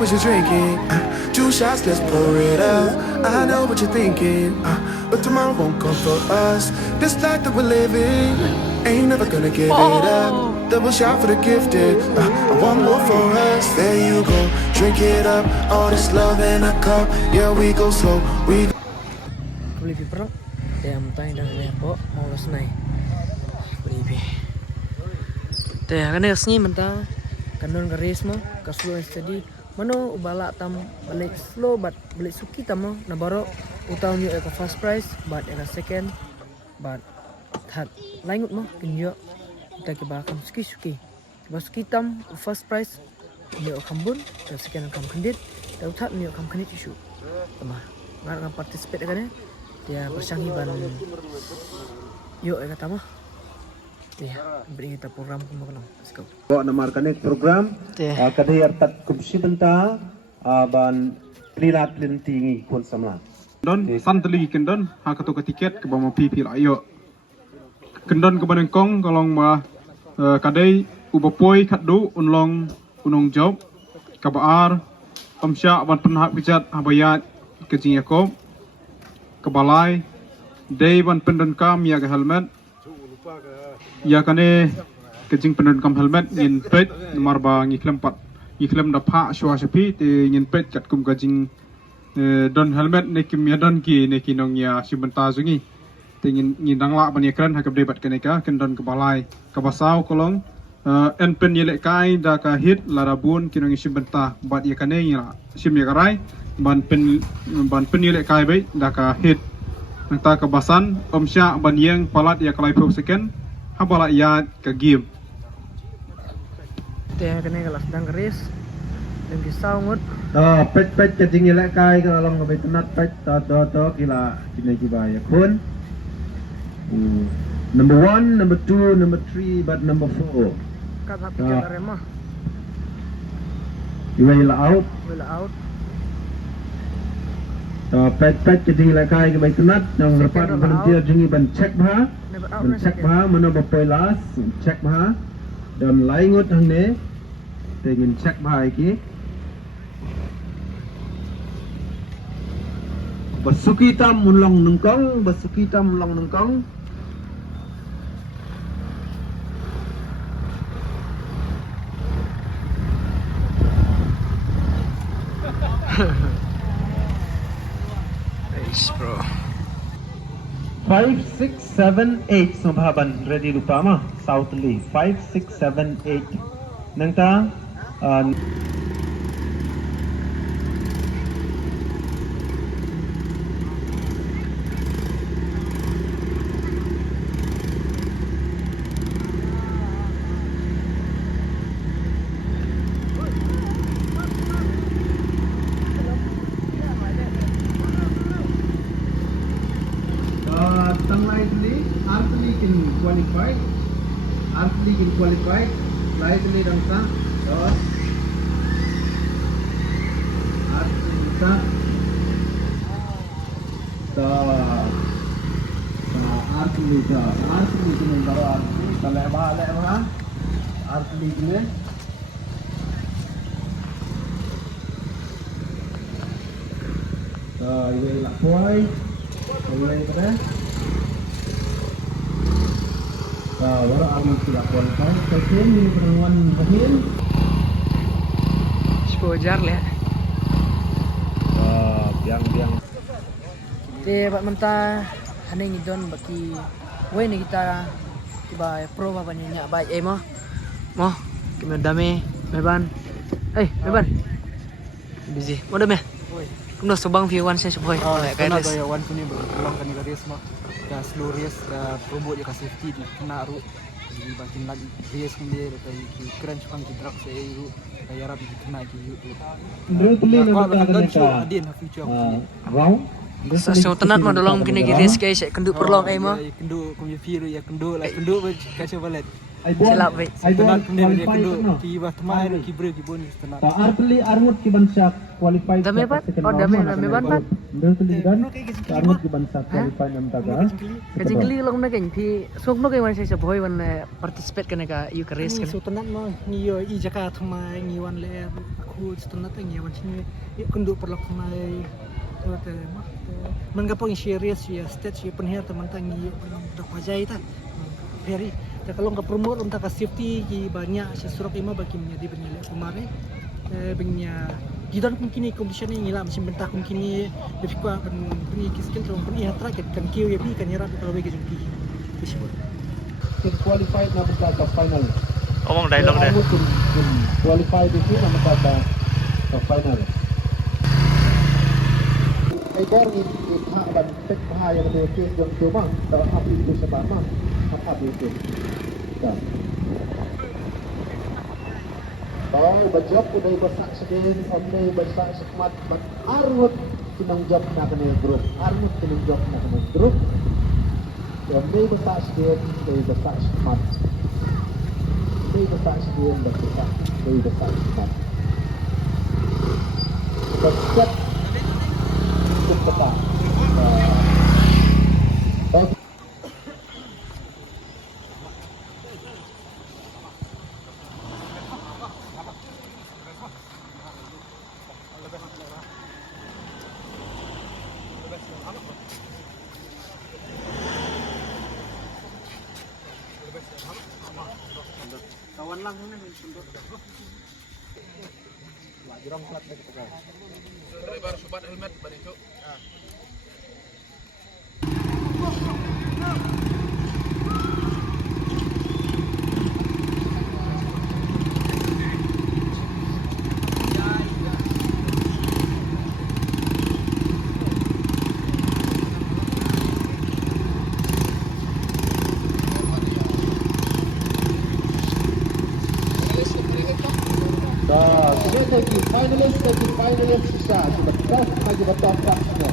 what you're drinking. 2 shots, let's pour it up. I know what you're thinking, but tomorrow won't come for us. This life that we're living ain't never gonna give it up. Double shot for the gifted, one more for us. There you go, drink it up. All this love in a cup. Yeah, we go slow. We beli piper ya mentah dan lepo Mawlasnai beli teh kan sini mentah kandon garis mah kaslo steady mano ubala tam balik slow but balik suki tam na baro utang yo ka first price but eka second but third laingut mah kinyo kita ke bakam suki basuki tam first price yo kambun dan second kam kandit dan third yo kam kandit isu tamah ngar participate kan dia bersangi ban yuk kata mah dia beri kita program kemakan let's go bawa nama kanek program kadai artat kursi benta ban trilat lintingi pun sama don santeli kendon ha katu ke tiket ke bawah pipi ayo kendon ke banengkong kalong ma kadai ubapoi khadu unong job kabar pamsya ban penhak bijat habayat ke Jing Yakob kebalai day ban pendon kam ya ke helmet ya kane kejing pendon kam helmet ngin pet marba ngiklem da pha shwa shapi te ngin pet kat kum kajing don helmet ne kim ya don ki ne kinong ya sibenta zungi te ngin dangla ban ekran ha kabde bat kane ka kendon kebalai kabasau kolong en pen yele kai da ka hit larabun kinong sibenta bat ya kane ya sim ya karai ban pen yele kai bai da ka hit nang ka basan omsya ban yeng palat ya kalai pro second habala ya ka game teh kene kelas dang garis dan kisau ngut pet ke Jing Ler kai ka long ka tenat pet to kila kini kiba ya kun number 1 number 2 number 3 but number 4 kat happy kan remah you will out pet ke Jing Ler kai ka tenat nang lepas volunteer jungi ban check bha mana bapoi las check bha dan laingut hang ne ingin check bha iki basuki tam mulong nengkong nice bro 5, 6, 7, 8 Sobaban ready lupa mah Southly 5, 6, 7, 8 Nangta Artli can qualify lightly dangsa dot artli sa artli can baru artli kaleba artli ne ini lah boy mulai pada baru aman tidak qualify second di pertemuan terakhir 10 jar lihat biang te bat mentah hane ngidon baki we ni kita kiba pro apa nya baik mah kime dame meban meban busy mo dame kumno sobang view one saya boy kayak ada one kuni berulang kan garis mah ka slow race ka promote ya ka safety di kena ru di bakin lagi race kuni ka crunch kan ki drop saya ru kaya rapi kena ki YouTube beli nak adin future round so tenat mah dolong kini race guys kenduk perlong mah kenduk kumi firu ya kenduk lah kenduk kaca balet Silap baik. Tenat kene dia kedua ki Batmai ki Bre ki Boni tenat. Artli armut ki bansa qualified. Dame Pat? Oh, dame ban Pat? Betul kan? Armut ki bansa qualified nam taga. Kajing kali long na keng pi sok no kay wan sa boy wan participate ka ka you ka race Ni ka. so tenat no ni yo I jaka Thamai ni wan le aku tenat ni wan sini kundu perlok Thamai. Te mah mengapa serius ya stage ya penher teman tangi dak pajai ta. Very kalau nggak promote untuk safety banyak sesuatu ima bagi menjadi penyelek kemarin banyak kita mungkin ini competition ini lah mesin bentah mungkin ini lebih kuat punya skill terus punya track kan kiu ya bi kan nyerap kalau bagi jengki Qualified na ke final. Omong dialog deh. Qualified itu na ke final. Ay borgi ha ban tek bahaya na kes jong coba tak api itu sebab mah apa itu. Dah. Tahu bajak udah besar sedih, sampai besar semat, arut tinang job nak kena grup, arut tinang job nak kena grup. Sampai besar sedih, sampai besar semat, sampai besar sedih, sampai besar semat. Besar cukup besar. kawan lang ni sundot Jerong plat dah kita. Lebar sobat helmet ban itu. Finalist siya, betul lagi betul praknya.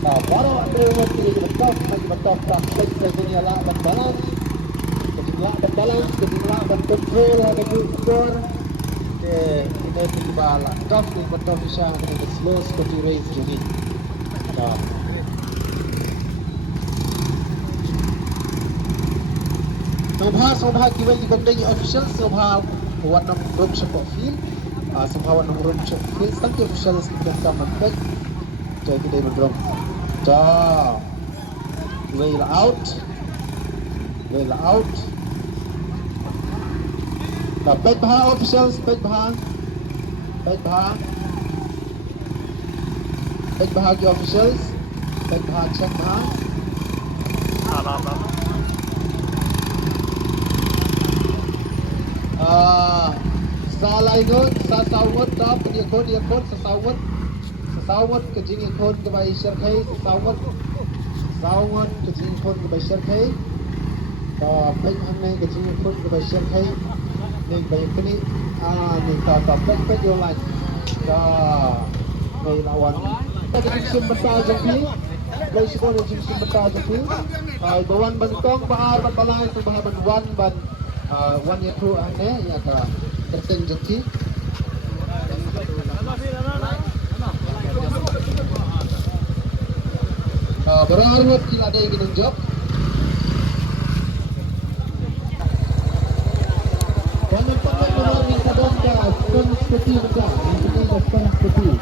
Baru ada yang betul lagi betul praktek kemudian lah balance, kemudian balance, kemudian control ada ukur. Kita tiba lah, betul betul siya dengan slow seperti race jadi. Sobha kiwal di benda official sobha buat nam room support field. Somehow ang room check field thank you officials kita mampet jadi kita berdrom Weel out Peit baha officials Peit baha ki officials Peit baha check baha Salah ingat, sasawat dah punya kod sasawat ke jing kod ke bayi syarkai, sasawat ke jing kod ke bayi syarkai, Peit hamne ke jing kod ke bayi syarkai, ni bayi kini, ni Peit yang lain, bayi lawan. Kita jing bentar jengki, bayi sekolah jing bentar jengki, bawan bantong bahar balai tu bahar ban wan itu ane ya ka tertenjeki berharap tidak ada yang menunjuk dan tempat menang yang kadangka konstitusi menang ini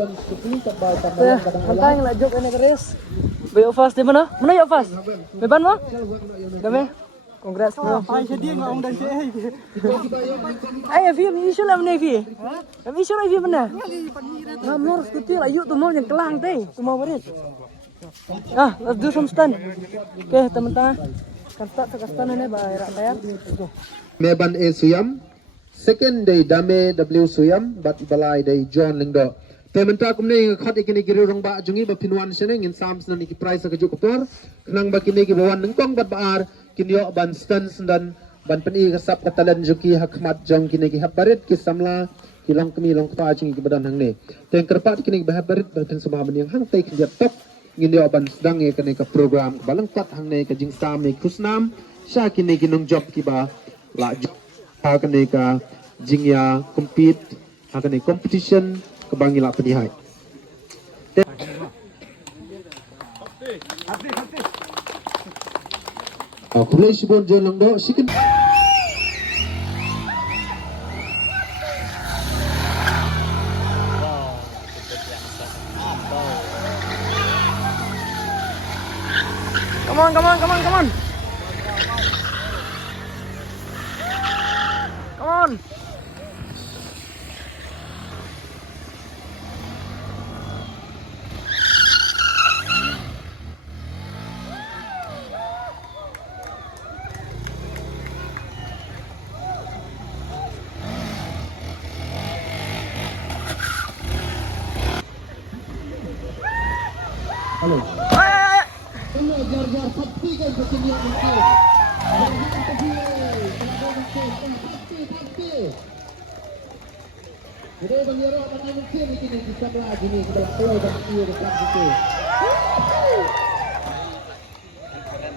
konstitusi tambah Hantang lah jog ini keris. Bayo fast di mana? Mana yo fast? Beban mo? Dami. Congrats bro. pai sedih ngong dan saya Ay, film isu lah mana film? Kami isu lah film mana? Ngamor skuti lah yuk tu mau yang kelang teh, tu mau beres. Let's do some stunt. Okay, teman-teman. Kan start ke stunt ini bayar saya. Meban A Suyam, second day Dame W Suyam, bat balai day John Lingdo. Teman-teman kumne khat ikini giri rong ba jungi ba pinwan sene ngin sam sene ki price ka juk por kenang ba kini ki bawan nengkong bat baar kinyo ban stunts dan ban peni kasap katalan juki hakmat jong kini ki habarit ki samla ki long kemi long pa jungi ki badan hangne teng kerpat kini ki habarit ba pen sama ban yang hang tai ki jap tok ngin yo ban sedang ye kene ka program balang pat hangne ka jing sam ni kusnam sa kini kinong job kiba la kani ka jingya compete kani competition kebangi la penihai kulai sibon jolang do sikin Come on, come on, come on, come on. Come on. halo Hey! jar pasti kan kesini mungkin Jadi bangiro mana mungkin ini di sebelah gini sebelah pulau dan kiri depan situ.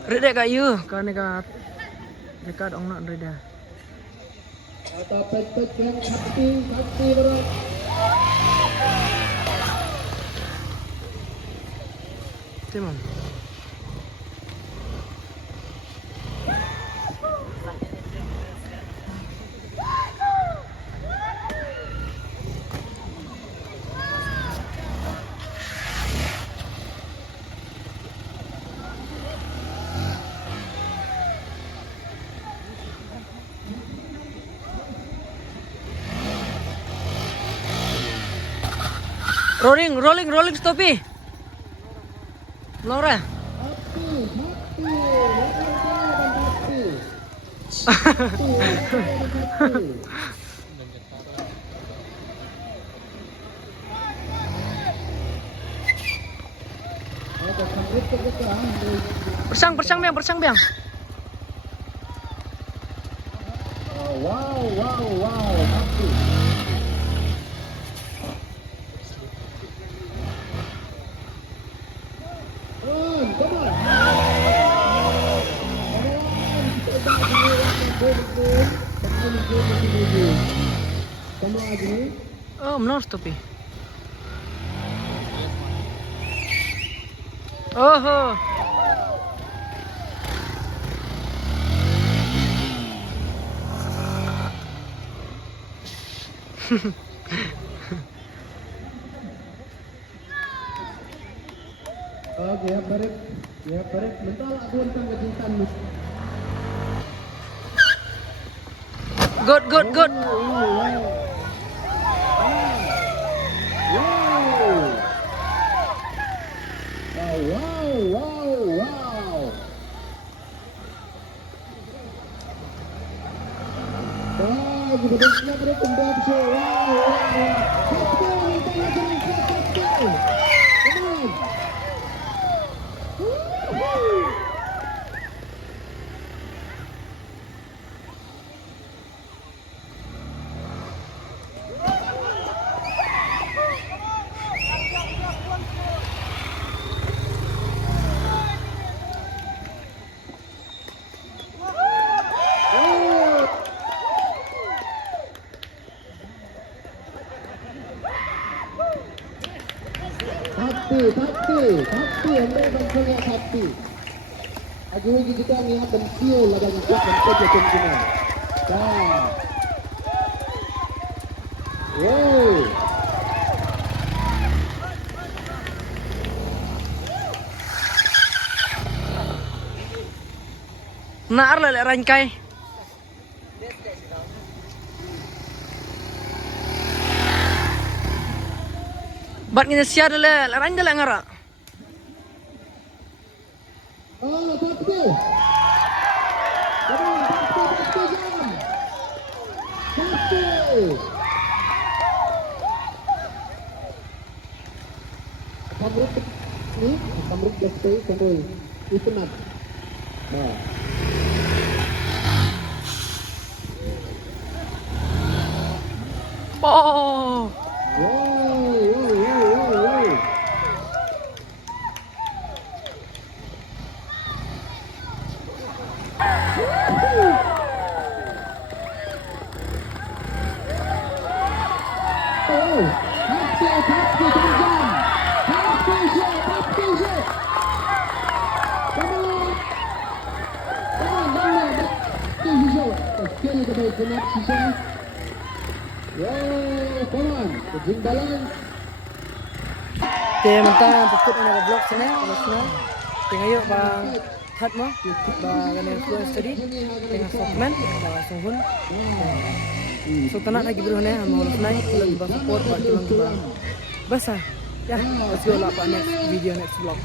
Rida kayu, kan dekat dekat ong nak rida. Atau pet yang hati bro. Timon. Rolling, stopi. Laura. Bersang biang. Wow. Oh, menor stopi. Oh. Oke, ya barik. Bentar lah aku tentang kecintaan. Good. Wow. Berbeda berkembang Tapi anda bangsa tapi. Aku lagi kita lihat dan feel laga kita dan kerja kita. Dah. Wow. Naar le rangkai. Bat ngene sia le rang le ngara. Oh, tapi. Pamruk deste kembali itu nak. Nah. Oh. Wow. Thì mình ta tập trung vào blog sana, Mawlasnai. Tengah yuk bang That mo, bang kena influence tadi, tengah segmen, bang sungguh. So tanak lagi berhubungan dengan Mawlasnai, kalau kita support, kalau kita basa. Ya, let's go lah next video, next vlog.